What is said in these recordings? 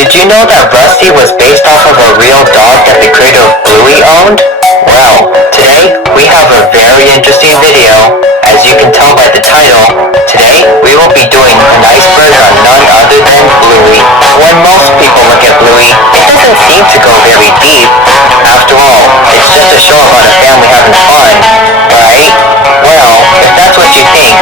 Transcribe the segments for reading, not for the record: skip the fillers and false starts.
Did you know that Rusty was based off of a real dog that the creator of Bluey owned? Well, today we have a very interesting video. As you can tell by the title, today we will be doing an iceberg on none other than Bluey. When most people look at Bluey, it doesn't seem to go very deep. After all, it's just a show about a family having fun, right? Well, if that's what you think,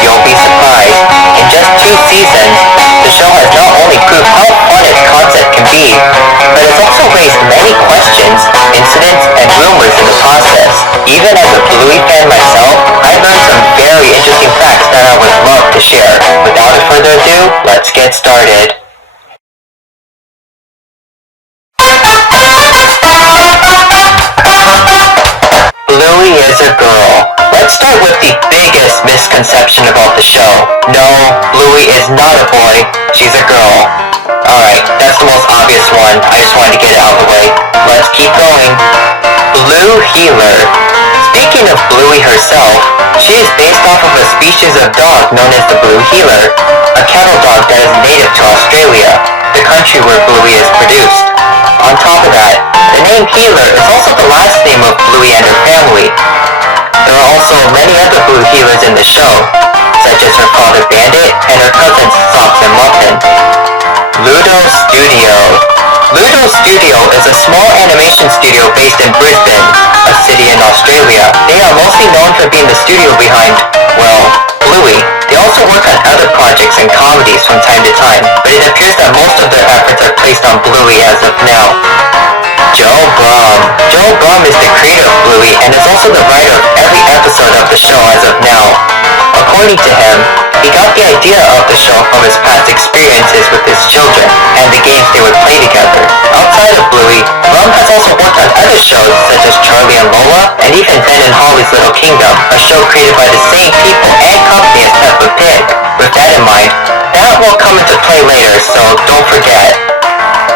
you'll be surprised. In just 2 seasons, the show has not only proved how fun its concept can be, but it's also raised many questions, incidents, and rumors in the process. Even as a Bluey fan myself, I learned some very interesting facts that I would love to share. Without further ado, let's get started. Bluey is a girl. Let's start with the biggest misconception about the show. No, Bluey is not a boy, she's a girl. Alright, that's the most obvious one. I just wanted to get it out of the way. Let's keep going. Blue Heeler. Speaking of Bluey herself, she is based off of a species of dog known as the Blue Heeler, a cattle dog that is native to Australia, the country where Bluey is produced. On top of that, the name Heeler is also the last name of Bluey and her family. There are also many other Blue Heelers in the show, such as her father Bandit and her cousins Socks and Muffin. Ludo Studio. Ludo Studio is a small animation studio based in Brisbane, a city in Australia. They are mostly known for being the studio behind, well, Bluey. They also work on other projects and comedies from time to time, but it appears that most of their efforts are placed on Bluey as of now. Joe Brumm. Joe Brumm is the creator of Bluey and is also the writer of every episode of the show as of now. According to him, he got the idea of the show from his past experiences with his children and the games they would play together. Outside of Bluey, Brumm has also worked on other shows such as Charlie and Lola and even Ben and Holly's Little Kingdom, a show created by the same people and company as Peppa Pig. With that in mind, that will come into play later, so don't forget.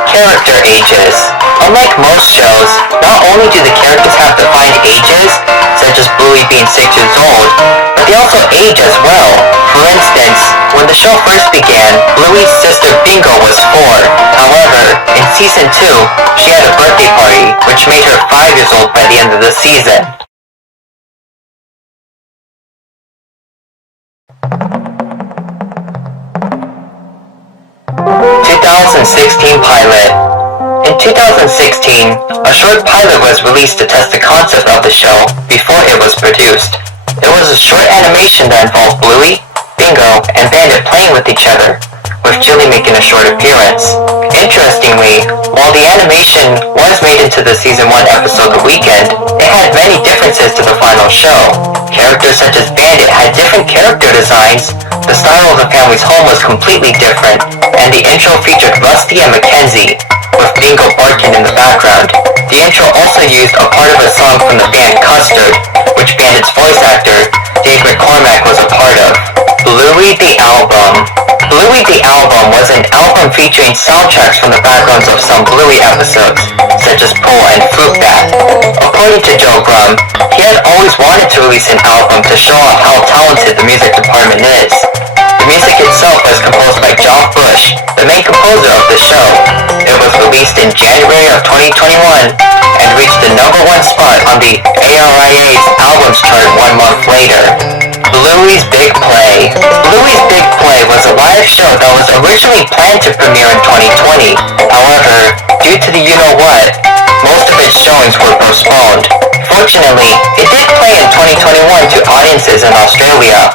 Character ages. Unlike most shows, not only do the characters have defined ages, such as Bluey being 6 years old, but they also age as well. For instance, when the show first began, Bluey's sister Bingo was 4. However, in season 2, she had a birthday party, which made her 5 years old by the end of the season. Pilot. In 2016, a short pilot was released to test the concept of the show before it was produced. It was a short animation that involved Bluey, Bingo, and Bandit playing with each other, with Chili making a short appearance. Interestingly, while the animation was made into the season 1 episode The Weekend, it had many differences to the final show. Characters such as Bandit had different character designs, the style of the family's home was completely different, and the intro featured Rusty and Mackenzie, with Bingo barking in the background. The intro also used a part of a song from the band Custard, which Bandit's voice actor, Dave McCormack, was a part of. Bluey the Album. Bluey the Album was an album featuring soundtracks from the backgrounds of some Bluey episodes, such as Pull and Fruit Bat. According to Joe Brumm, he had always wanted to release an album to show off how talented the music department is. The music itself was composed by John Bush, the main composer of the show. It was released in January of 2021 and reached the #1 spot on the ARIA's albums chart 1 month later. Bluey's Big Play. Bluey's Big Play was a live show that was originally planned to premiere in 2020. However, due to the you-know-what, most of its showings were postponed. Fortunately, it did play in 2021 to audiences in Australia.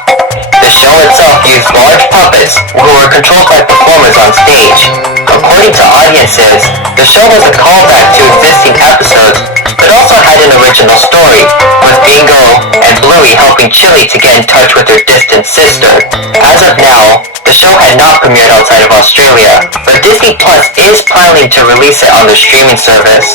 The show itself used large puppets who were controlled by performers on stage. According to audiences, the show was a callback to existing episodes, but also had an original story, with Bingo and Bluey helping Chili to get in touch with her distant sister. As of now, the show had not premiered outside of Australia, but Disney Plus is planning to release it on the streaming service.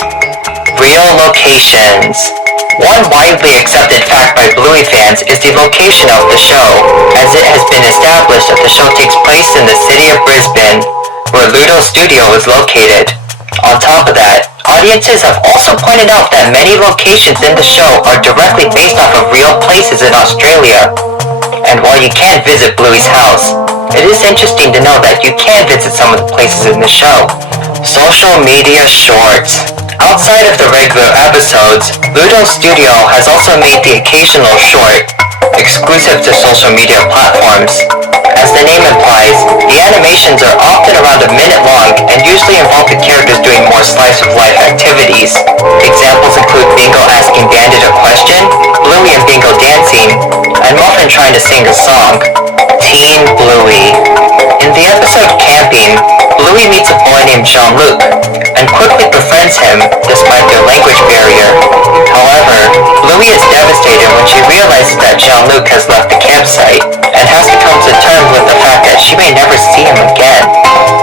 Real locations. One widely accepted fact by Bluey fans is the location of the show, as it has been established that the show takes place in the city of Brisbane, where Ludo Studio is located. On top of that, audiences have also pointed out that many locations in the show are directly based off of real places in Australia. And while you can't visit Bluey's house, it is interesting to know that you can visit some of the places in the show. Social media shorts. Outside of the regular episodes, Ludo Studio has also made the occasional short, exclusive to social media platforms. As the name implies, the animations are often around a minute long and usually involve the characters doing more slice-of-life activities. Examples include Bingo asking Bandit a question, Bluey and Bingo dancing, and Muffin trying to sing a song. Teen Bluey. In the episode Camping, Bluey meets a boy named Jean-Luc and quickly befriends him despite their language barrier. However, Bluey is devastated when she realizes that Jean-Luc has left the campsite and has to come to terms with the fact that she may never see him again.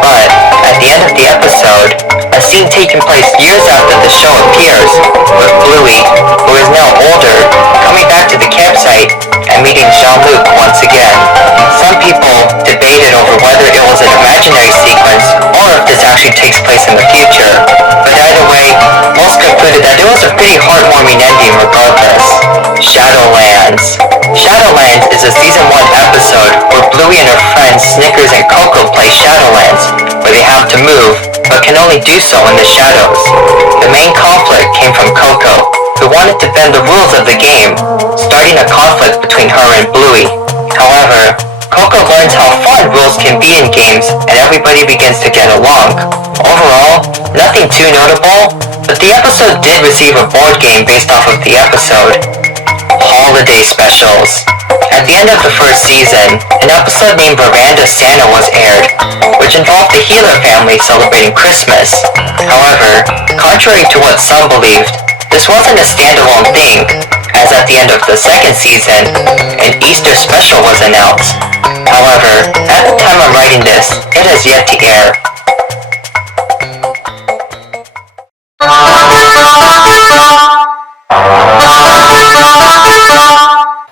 But, at the end of the episode, a scene taking place years after the show appears, with Bluey, who is now older, coming back to the campsite and meeting Jean-Luc once again. Some people debated over whether it was an imaginary sequence or if this actually takes place in the future, but either way, most concluded that it was a pretty heartwarming ending regardless. Shadowlands. Shadowlands is a season 1 episode where Bluey and her friends Snickers and Coco play Shadowlands, where they have to move, but can only do so in the shadows. The main conflict came from Coco, who wanted to bend the rules of the game, starting a conflict between her and Bluey. However, Coco learns how fun rules can be in games and everybody begins to get along. Overall, nothing too notable, but the episode did receive a board game based off of the episode. Holiday specials. At the end of the first season, an episode named Veranda Santa was aired, which involved the Healer family celebrating Christmas. However, contrary to what some believed, this wasn't a standalone thing, as at the end of the second season, an Easter special was announced. However, at the time I'm writing this, it has yet to air.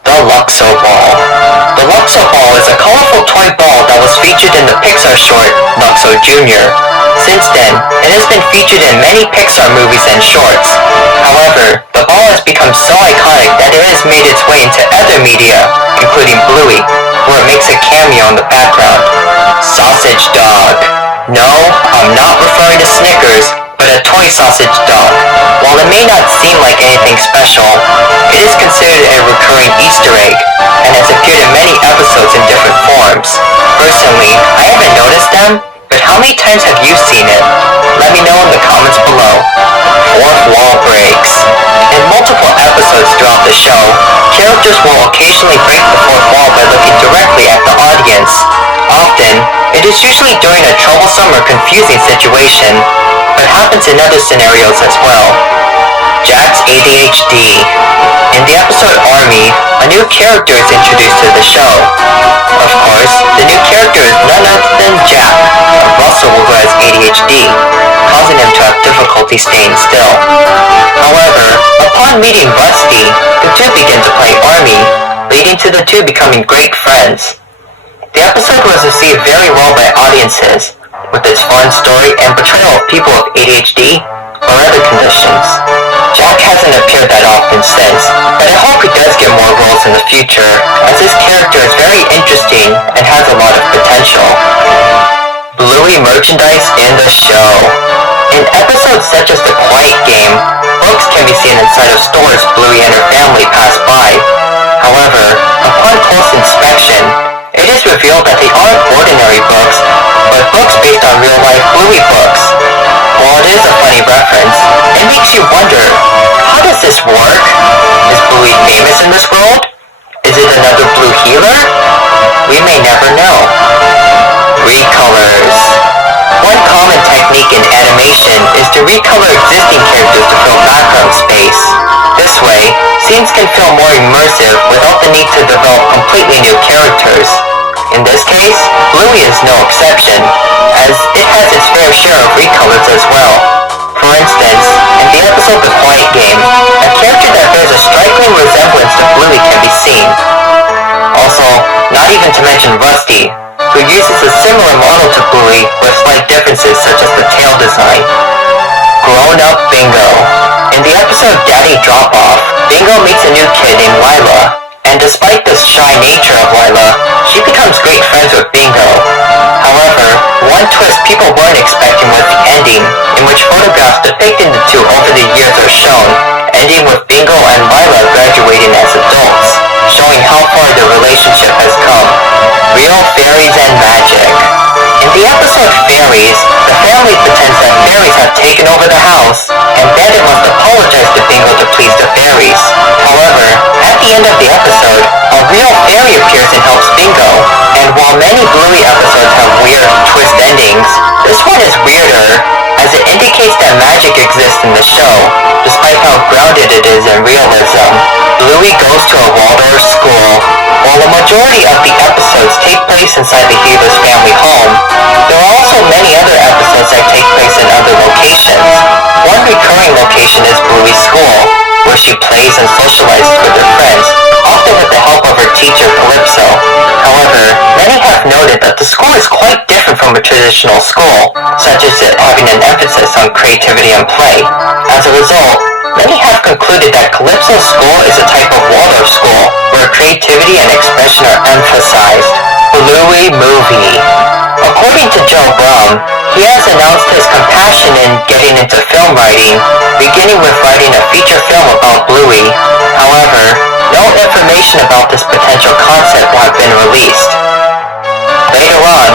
The Luxo Ball. The Luxo Ball is a colorful toy ball that was featured in the Pixar short, Luxo Jr. Since then, it has been featured in many Pixar movies and shorts. However, the ball has become so iconic that it has made its way into other media, including Bluey, where it makes a cameo in the background. Sausage Dog. No, I'm not referring to Snickers, but a toy sausage dog. While it may not seem like anything special, it is considered a recurring Easter egg, and has appeared in many episodes in different forms. Personally, I haven't noticed them, but how many times have you seen it? Let me know in the comments below. Fourth wall breaks. In multiple episodes throughout the show, characters will occasionally break the fourth wall by looking directly at the audience. Often, it is usually during a troublesome or confusing situation, but happens in other scenarios as well. Jack's ADHD. In the episode Army, a new character is introduced to the show. Of course, the new character is none other than Jack, a Russell who has ADHD, causing him to have difficulty staying still. However, upon meeting Rusty, the two begin to play Army, leading to the two becoming great friends. The episode was received very well by audiences, with its fun story and portrayal of people with ADHD or other conditions. Jack hasn't appeared that often since, but I hope he does get more roles in the future, as his character is very interesting and has a lot of potential. Bluey merchandise in the show. In episodes such as The Quiet Game, books can be seen inside of stores Bluey and her family pass by. However, upon close inspection, it is revealed that they aren't ordinary books, but books based on real-life Bluey books. While it is a funny reference, it makes you wonder, how does this work? Is Bluey famous in this world? Is it another Blue Healer? We may never know. Recolors. One common technique in animation is to recolor existing characters to fill background space. This way, scenes can feel more immersive without the need to develop completely new characters. In this case, Bluey is no exception, as it has its fair share of recolors as well. For instance, in the episode The Quiet Game, a character that bears a striking resemblance to Bluey can be seen. Also, not even to mention Rusty, who uses a similar model to Bluey with slight differences such as the tail design. Grown-up Bingo. In the episode Daddy Drop-Off, Bingo meets a new kid named Lila, and despite the shy nature of Lila, she becomes great friends with Bingo. However, one twist people weren't expecting was the ending, in which photographs depicting the two over the years are shown, ending with Bingo and Lila graduating as adults, showing how far their relationship has come. Real fairies and magic. In the episode Fairies, the family pretends that fairies have taken over the house, and Bandit must apologize to Bingo to please the fairies. However, at the end of the episode, a real fairy appears and helps Bingo, and while many Bluey episodes have weird twist endings, this one is weirder, as it indicates that magic exists in the show, despite how grounded it is in realism. Bluey goes to a Waldorf school. While the majority of the episodes take place inside the hero's family home, there are also many other episodes that take place in other locations. One recurring location is Bluey's school, where she plays and socializes with her friends, often with the help of her teacher Calypso. However, many have noted that the school is quite different from a traditional school, such as it having an emphasis on creativity and play. As a result, many have concluded that Calypso's school is a type of Waldorf school, where creativity and expression are emphasized. Bluey movie. According to Joe Blum, he has announced his compassion in getting into film writing, beginning with writing a feature film about Bluey. However, no information about this potential concept have been released. Later on,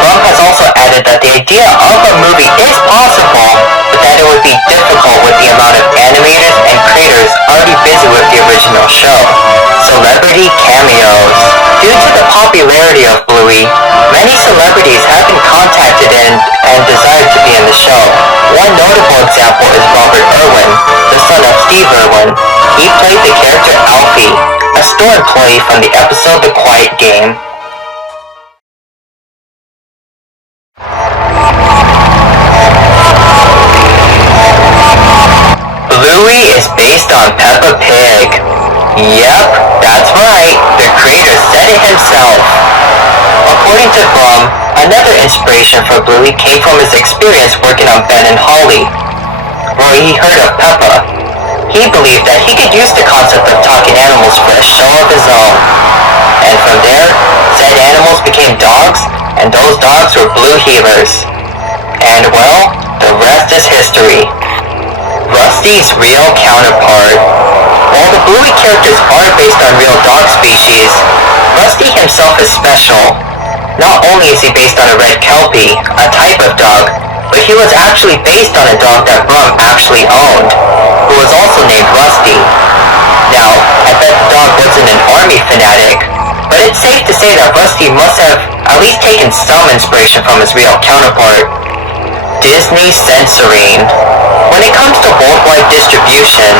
Blum has also added that the idea of a movie is possible, but that it would be difficult with the amount of animators and creators already busy with the original show. Celebrity cameos. Due to the popularity of Bluey, many celebrities have been contacted and desired to be in the show. One notable example is Robert Irwin, the son of Steve Irwin. He played the character Alfie, a store employee from the episode The Quiet Game. Bluey is based on Peppa Pig. Yep, that's right, the creator said it himself. According to Blum, another inspiration for Bluey came from his experience working on Ben and Holly, where he heard of Peppa. He believed that he could use the concept of talking animals for a show of his own. And from there, said animals became dogs, and those dogs were Blue Heelers. And well, the rest is history. Rusty's real counterpart. While the Bluey characters are based on real dog species, Rusty himself is special. Not only is he based on a red Kelpie, a type of dog, but he was actually based on a dog that Blum actually owned, who was also named Rusty. Now, I bet the dog wasn't an army fanatic, but it's safe to say that Rusty must have at least taken some inspiration from his real counterpart. Disney censoring. When it comes to worldwide distribution,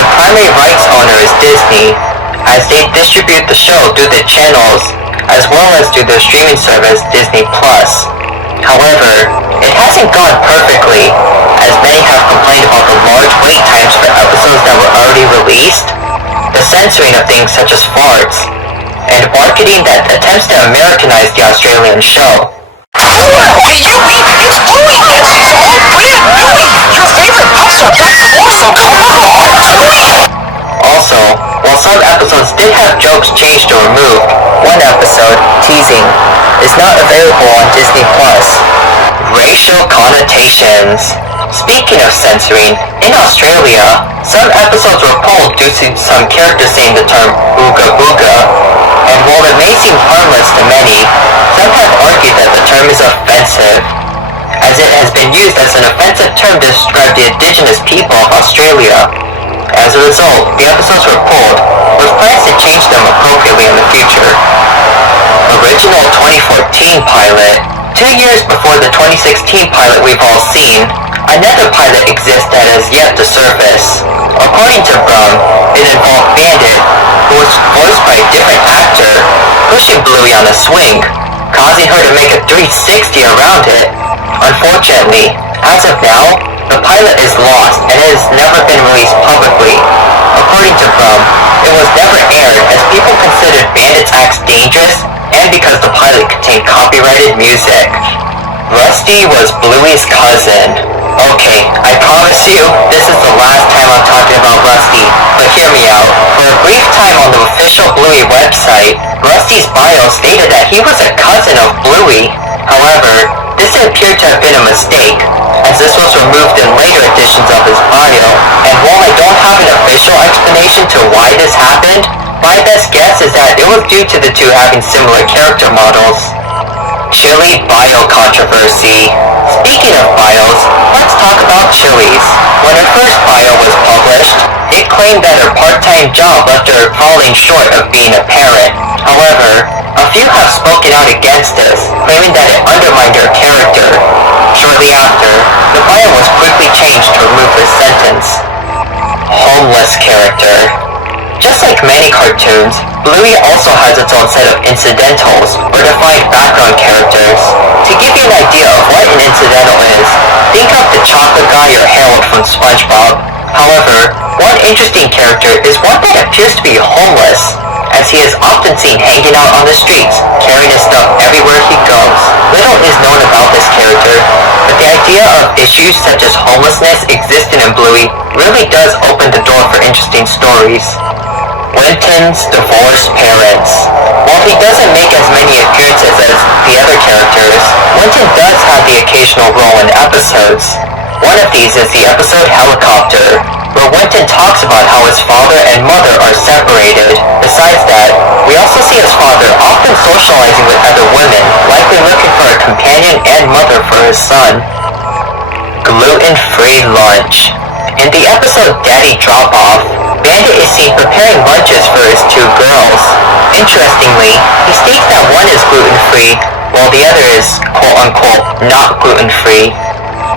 the primary rights owner is Disney, as they distribute the show through the channels, as well as through their streaming service Disney+. However, it hasn't gone perfectly, as many have complained about the large wait times for episodes that were already released, the censoring of things such as farts, and marketing that attempts to Americanize the Australian show. Hey, you mean it's Bluey! It's all brand Bluey! Your favorite pups are back! Awesome! Come on! Also, while some episodes did have jokes changed or removed, one episode, Teasing, is not available on Disney+. Racial connotations. Speaking of censoring, in Australia, some episodes were pulled due to some characters saying the term ooga booga, and while it may seem harmless to many, some have argued that the term is offensive, as it has been used as an offensive term to describe the indigenous people of Australia. As a result, the episodes were pulled, with plans to change them appropriately in the future. Original 2014 pilot. 2 years before the 2016 pilot we've all seen, another pilot exists that has yet to surface. According to Blum, it involved Bandit, who was voiced by a different actor, pushing Bluey on a swing, causing her to make a 360 around it. Unfortunately, as of now, the pilot is lost and it has never been released publicly. According to Blum, it was never aired as people considered Bandit's acts dangerous and because the pilot contained copyrighted music. Rusty was Bluey's cousin. Okay, I promise you, this is the last time I'm talking about Rusty, but hear me out. For a brief time on the official Bluey website, Rusty's bio stated that he was a cousin of Bluey. However, this appeared to have been a mistake, as this was removed in later editions of his bio, and while I don't have an official explanation to why this happened, my best guess is that it was due to the two having similar character models. Chili bio controversy. Speaking of bios, let's talk about Chili's. When her first bio was published, it claimed that her part-time job left her falling short of being a parent. However, a few have spoken out against this, claiming that it undermined her character. Shortly after, the bio was quickly changed to remove her sentence. Homeless character. Just like many cartoons, Bluey also has its own set of incidentals, or defined background characters. To give you an idea of what an incidental is, think of the chocolate guy or Harold from SpongeBob. However, one interesting character is one that appears to be homeless, as he is often seen hanging out on the streets, carrying his stuff everywhere he goes. Little is known about this character, but the idea of issues such as homelessness existing in Bluey really does open the door for interesting stories. Winton's divorced parents. While he doesn't make as many appearances as the other characters, Winton does have the occasional role in episodes. One of these is the episode Helicopter, where Winton talks about how his father and mother are separated. Besides that, we also see his father often socializing with other women, likely looking for a companion and mother for his son. Gluten-free lunch. In the episode Daddy Drop-Off, Bandit is seen preparing lunches for his two girls. Interestingly, he states that one is gluten-free, while the other is quote-unquote not gluten-free.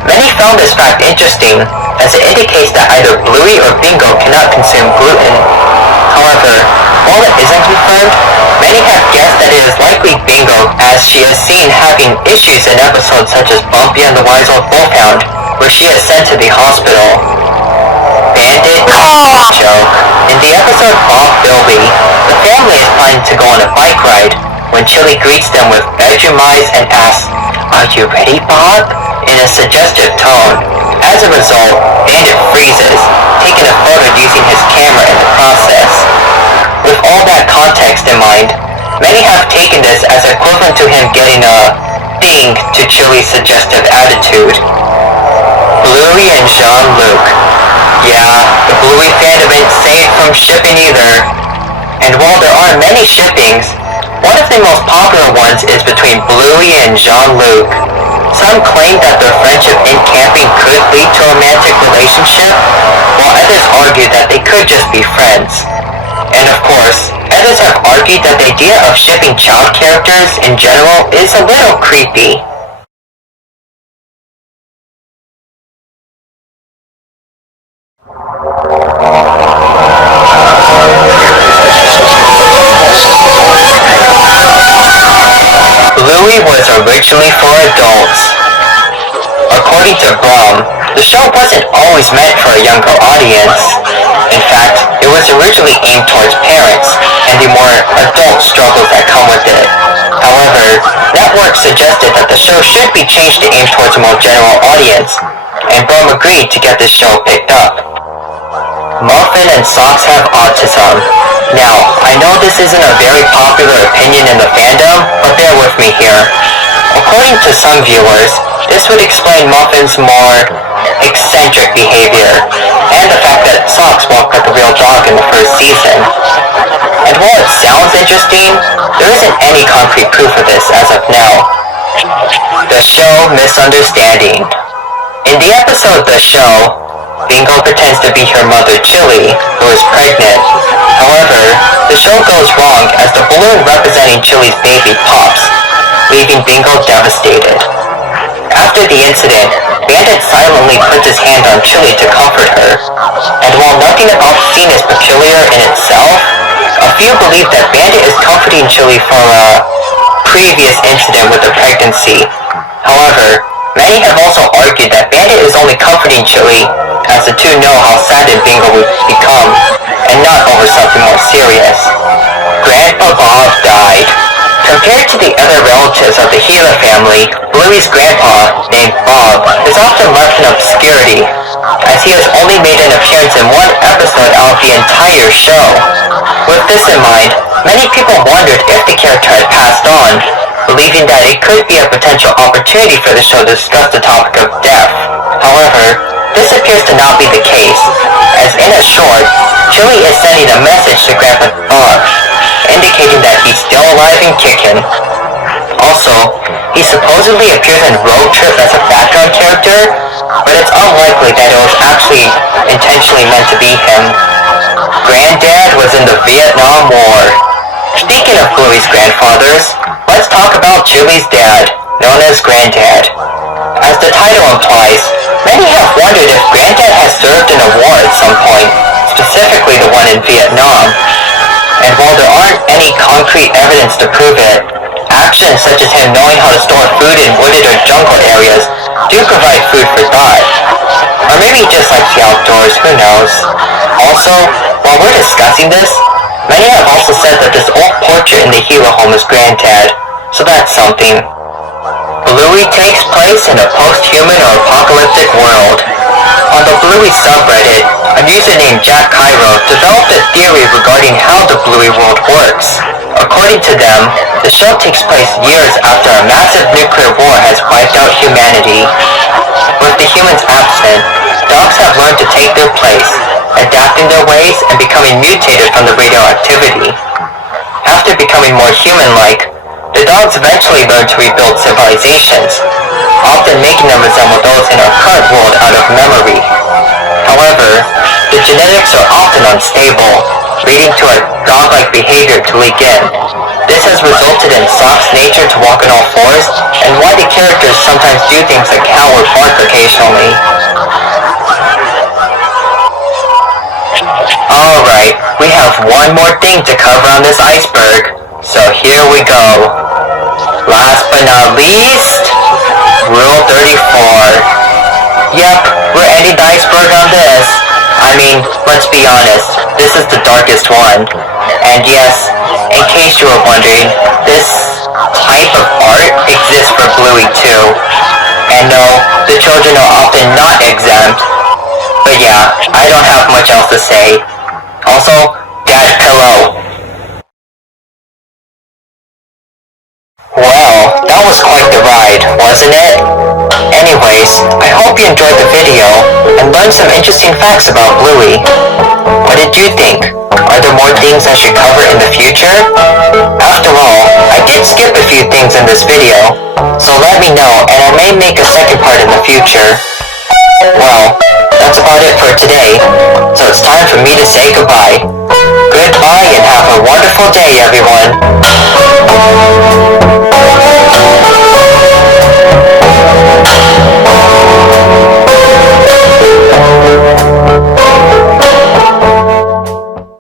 Many found this fact interesting, as it indicates that either Bluey or Bingo cannot consume gluten. However, while it isn't confirmed, many have guessed that it is likely Bingo, as she is seen having issues in episodes such as Bumpy and the Wise Old Wolfhound, where she is sent to the hospital. Bandit joke. In the episode Bob Bilby, the family is planning to go on a bike ride when Chili greets them with bedroom eyes and asks, "Are you ready, Bob?" in a suggestive tone. As a result, Bandit freezes, taking a photo using his camera in the process. With all that context in mind, many have taken this as equivalent to him getting a ding to Chili's suggestive attitude. Bluey and Jean-Luc. Yeah, the Bluey fandom ain't safe from shipping either. And while there are many shippings, one of the most popular ones is between Bluey and Jean-Luc. Some claim that their friendship in camping could lead to a romantic relationship, while others argue that they could just be friends. And of course, others have argued that the idea of shipping child characters in general is a little creepy. Bluey was originally for adults. According to Blum, the show wasn't always meant for a younger audience. In fact, it was originally aimed towards parents and the more adult struggles that come with it. However, networks suggested that the show should be changed to aim towards a more general audience, and Blum agreed to get this show picked up. Muffin and Socks have autism. Now, I know this isn't a very popular opinion in the fandom, but bear with me here. According to some viewers, this would explain Muffin's more eccentric behavior, and the fact that Socks won't pet the real dog in the first season. And while it sounds interesting, there isn't any concrete proof of this as of now. The show Misunderstanding. In the episode The Show, Bingo pretends to be her mother Chili, who is pregnant. However, the show goes wrong as the balloon representing Chili's baby pops, leaving Bingo devastated. After the incident, Bandit silently puts his hand on Chili to comfort her, and while nothing about the scene is peculiar in itself, a few believe that Bandit is comforting Chili for a previous incident with the pregnancy. However, many have also argued that Bandit is only comforting Chili as the two know how saddened Bingo would become, and not over something more serious. Grandpa Bob died. Compared to the other relatives of the Gila family, Bluey's grandpa, named Bob, is often left in obscurity, as he has only made an appearance in one episode out of the entire show. With this in mind, many people wondered if the character had passed on. believing that it could be a potential opportunity for the show to discuss the topic of death. However, this appears to not be the case, as in a short, Chewie is sending a message to Grandpa Bob, indicating that he's still alive and kicking. Also, he supposedly appears in Road Trip as a background character, but it's unlikely that it was actually intentionally meant to be him. Granddad was in the Vietnam War. Speaking of Bluey's grandfathers, let's talk about Chewie's dad, known as Granddad. As the title implies, many have wondered if Granddad has served in a war at some point, specifically the one in Vietnam. And while there aren't any concrete evidence to prove it, actions such as him knowing how to store food in wooded or jungle areas do provide food for thought. Or maybe he just likes the outdoors, who knows. Also, while we're discussing this, many have also said that this old portrait in the hero home is Granddad, so that's something. Bluey takes place in a post-human or apocalyptic world. On the Bluey subreddit, a user named Jack Cairo developed a theory regarding how the Bluey world works. According to them, the show takes place years after a massive nuclear war has wiped out humanity. With the humans absent, dogs have learned to take their place, adapting their ways and becoming mutated from the radioactivity. After becoming more human-like, the dogs eventually learn to rebuild civilizations, often making them resemble those in our current world out of memory. However, the genetics are often unstable, leading to a dog-like behavior to leak in. This has resulted in Sock's nature to walk on all fours, and why the characters sometimes do things like howl or bark occasionally. Alright, we have one more thing to cover on this iceberg, so here we go. Last but not least, Rule 34. Yep, we're ending the iceberg on this. I mean, let's be honest, this is the darkest one. And yes, in case you were wondering, this type of art exists for Bluey too. And no, the children are often not exempt. But yeah, I don't have much else to say. Also, Dad Pillow. Well, that was quite the ride, wasn't it? Anyways, I hope you enjoyed the video and learned some interesting facts about Bluey. What did you think? Are there more things I should cover in the future? After all, I did skip a few things in this video, so let me know and I may make a second part in the future. Well, that's about it for today, so it's time for me to say goodbye. Goodbye and have a wonderful day, everyone.